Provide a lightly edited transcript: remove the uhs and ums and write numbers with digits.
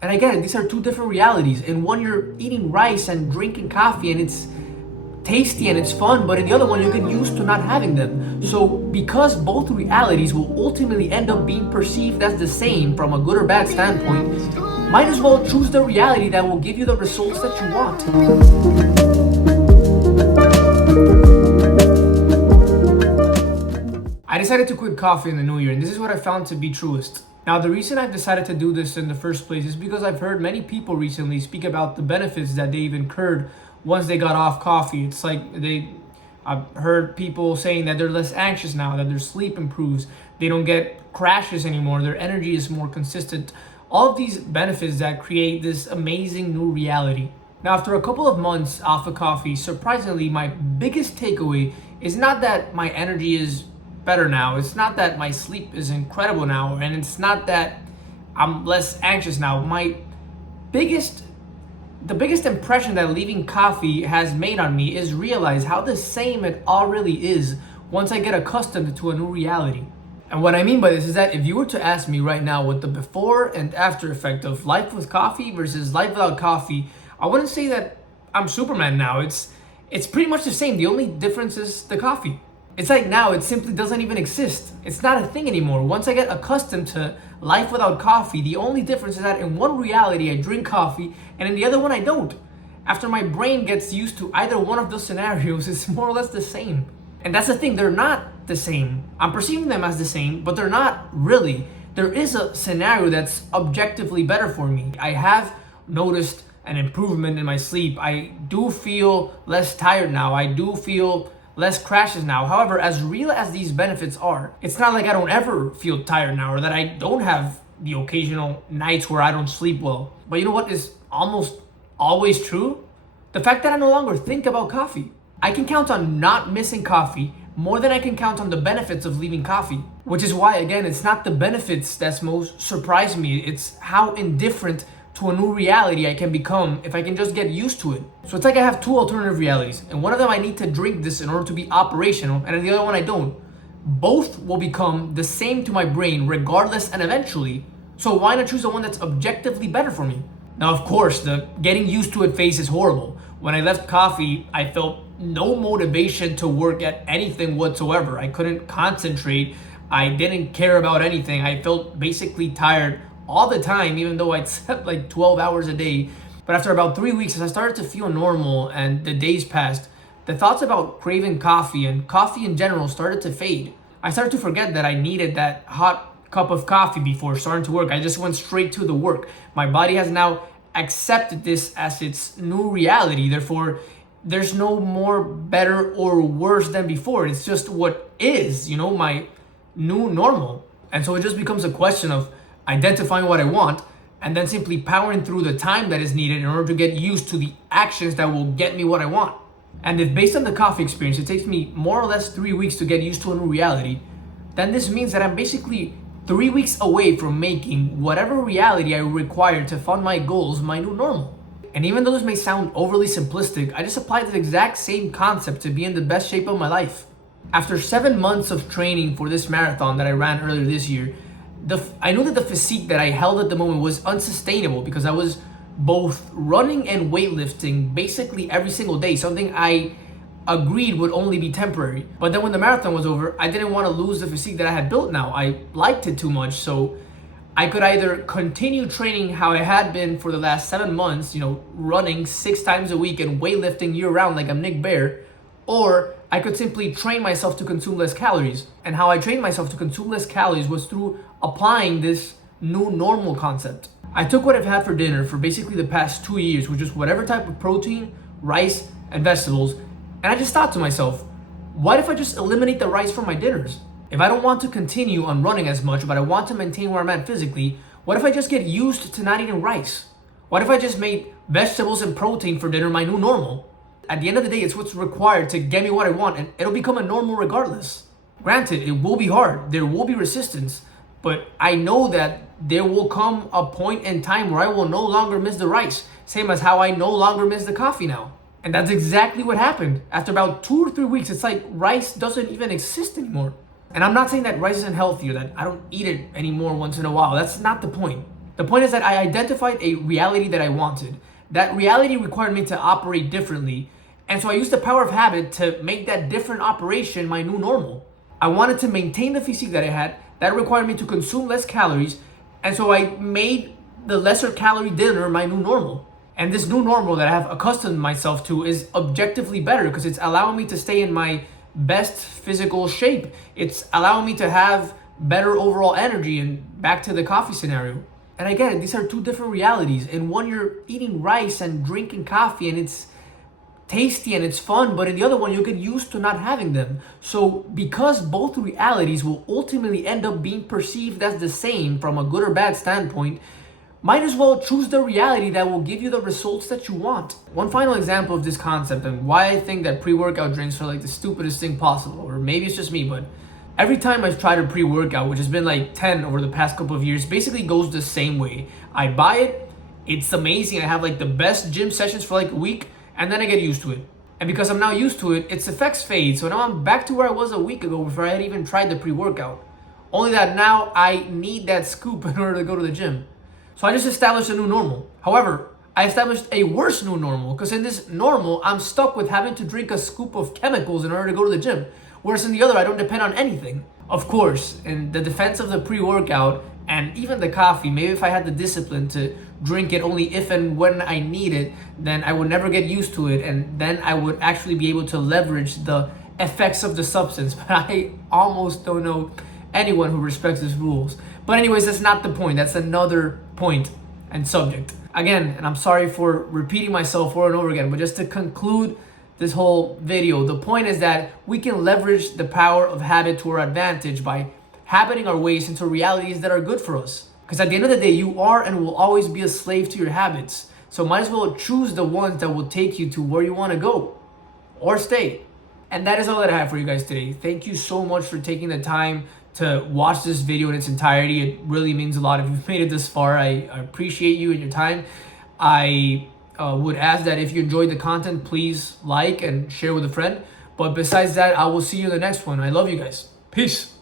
And again, these are two different realities. In one, you're eating rice and drinking coffee and it's tasty and it's fun, but in the other one, you get used to not having them. So because both realities will ultimately end up being perceived as the same from a good or bad standpoint, might as well choose the reality that will give you the results that you want. I decided to quit coffee in the new year, and this is what I found to be truest. Now, the reason I've decided to do this in the first place is because I've heard many people recently speak about the benefits that they've incurred once they got off coffee. It's like I've heard people saying that they're less anxious now, that their sleep improves, they don't get crashes anymore, their energy is more consistent. All of these benefits that create this amazing new reality. Now, after a couple of months off of coffee, surprisingly, my biggest takeaway is not that my energy is better now. It's not that my sleep is incredible now, and it's not that I'm less anxious now. The biggest impression that leaving coffee has made on me is realize how the same it all really is once I get accustomed to a new reality. And what I mean by this is that if you were to ask me right now what the before and after effect of life with coffee versus life without coffee, I wouldn't say that I'm Superman now. It's pretty much the same. The only difference is the coffee. It's like now it simply doesn't even exist. It's not a thing anymore. Once I get accustomed to life without coffee, the only difference is that in one reality I drink coffee and in the other one I don't. After my brain gets used to either one of those scenarios, it's more or less the same. And that's the thing, they're not the same. I'm perceiving them as the same, but they're not really. There is a scenario that's objectively better for me. I have noticed an improvement in my sleep. I do feel less tired now. I do feel less crashes now. However, as real as these benefits are, it's not like I don't ever feel tired now or that I don't have the occasional nights where I don't sleep well. But you know what is almost always true? The fact that I no longer think about coffee. I can count on not missing coffee more than I can count on the benefits of leaving coffee. Which is why, again, it's not the benefits that's most surprised me. It's how indifferent to a new reality I can become if I can just get used to it. So it's like I have two alternative realities, and one of them I need to drink this in order to be operational, and in the other one I don't. Both will become the same to my brain regardless and eventually. So why not choose the one that's objectively better for me? Now, of course, the getting used to it phase is horrible. When I left coffee, I felt no motivation to work at anything whatsoever. I couldn't concentrate. I didn't care about anything. I felt basically tired all the time, even though I'd slept like 12 hours a day. But after about 3 weeks, as I started to feel normal and the days passed, the thoughts about craving coffee and coffee in general started to fade. I started to forget that I needed that hot cup of coffee before starting to work. I just went straight to the work. My body has now accepted this as its new reality. Therefore, there's no more better or worse than before. It's just what is, my new normal. And so it just becomes a question of identifying what I want and then simply powering through the time that is needed in order to get used to the actions that will get me what I want. And if based on the coffee experience, it takes me more or less 3 weeks to get used to a new reality, then this means that I'm basically 3 weeks away from making whatever reality I require to fund my goals my new normal. And even though this may sound overly simplistic, I just applied the exact same concept to be in the best shape of my life. After 7 months of training for this marathon that I ran earlier this year, I knew that the physique that I held at the moment was unsustainable because I was both running and weightlifting basically every single day, something I agreed would only be temporary. But then when the marathon was over, I didn't want to lose the physique that I had built now. I liked it too much, so I could either continue training how I had been for the last 7 months, running 6 times a week and weightlifting year round like I'm Nick Bare, or I could simply train myself to consume less calories. And how I trained myself to consume less calories was through applying this new normal concept. I took what I've had for dinner for basically the past 2 years, which is whatever type of protein, rice, and vegetables, and I just thought to myself, what if I just eliminate the rice from my dinners? If I don't want to continue on running as much, but I want to maintain where I'm at physically, what if I just get used to not eating rice? What if I just made vegetables and protein for dinner my new normal? At the end of the day, it's what's required to get me what I want, and it'll become a normal regardless. Granted, it will be hard, there will be resistance, but I know that there will come a point in time where I will no longer miss the rice, same as how I no longer miss the coffee now. And that's exactly what happened. After about 2 or 3 weeks, it's like rice doesn't even exist anymore. And I'm not saying that rice isn't healthy or that I don't eat it anymore once in a while. That's not the point. The point is that I identified a reality that I wanted. That reality required me to operate differently. And so I used the power of habit to make that different operation my new normal. I wanted to maintain the physique that I had. That required me to consume less calories. And so I made the lesser calorie dinner my new normal. And this new normal that I have accustomed myself to is objectively better because it's allowing me to stay in my best physical shape. It's allowing me to have better overall energy, and back to the coffee scenario. And again, these are two different realities. In one, you're eating rice and drinking coffee and it's tasty and it's fun, but in the other one, you get used to not having them. So because both realities will ultimately end up being perceived as the same from a good or bad standpoint, might as well choose the reality that will give you the results that you want. One final example of this concept and why I think that pre-workout drinks are like the stupidest thing possible, or maybe it's just me, but every time I've tried a pre-workout, which has been like 10 over the past couple of years, basically goes the same way. I buy it, it's amazing, I have like the best gym sessions for like a week, and then I get used to it. And because I'm now used to it, its effects fade, so now I'm back to where I was a week ago before I had even tried the pre-workout. Only that now I need that scoop in order to go to the gym. So I just established a new normal. However, I established a worse new normal because in this normal, I'm stuck with having to drink a scoop of chemicals in order to go to the gym. Whereas in the other, I don't depend on anything. Of course, in the defense of the pre-workout and even the coffee, maybe if I had the discipline to drink it only if and when I need it, then I would never get used to it. And then I would actually be able to leverage the effects of the substance. But I almost don't know anyone who respects these rules. But anyways, that's not the point. That's another point and subject. Again, and I'm sorry for repeating myself over and over again, but just to conclude this whole video, the point is that we can leverage the power of habit to our advantage by habiting our ways into realities that are good for us. Because at the end of the day, you are and will always be a slave to your habits. So might as well choose the ones that will take you to where you want to go or stay. And that is all that I have for you guys today. Thank you so much for taking the time to watch this video in its entirety. It really means a lot if you've made it this far. I appreciate you and your time. I would ask that if you enjoyed the content, please like and share with a friend. But besides that, I will see you in the next one. I love you guys. Peace.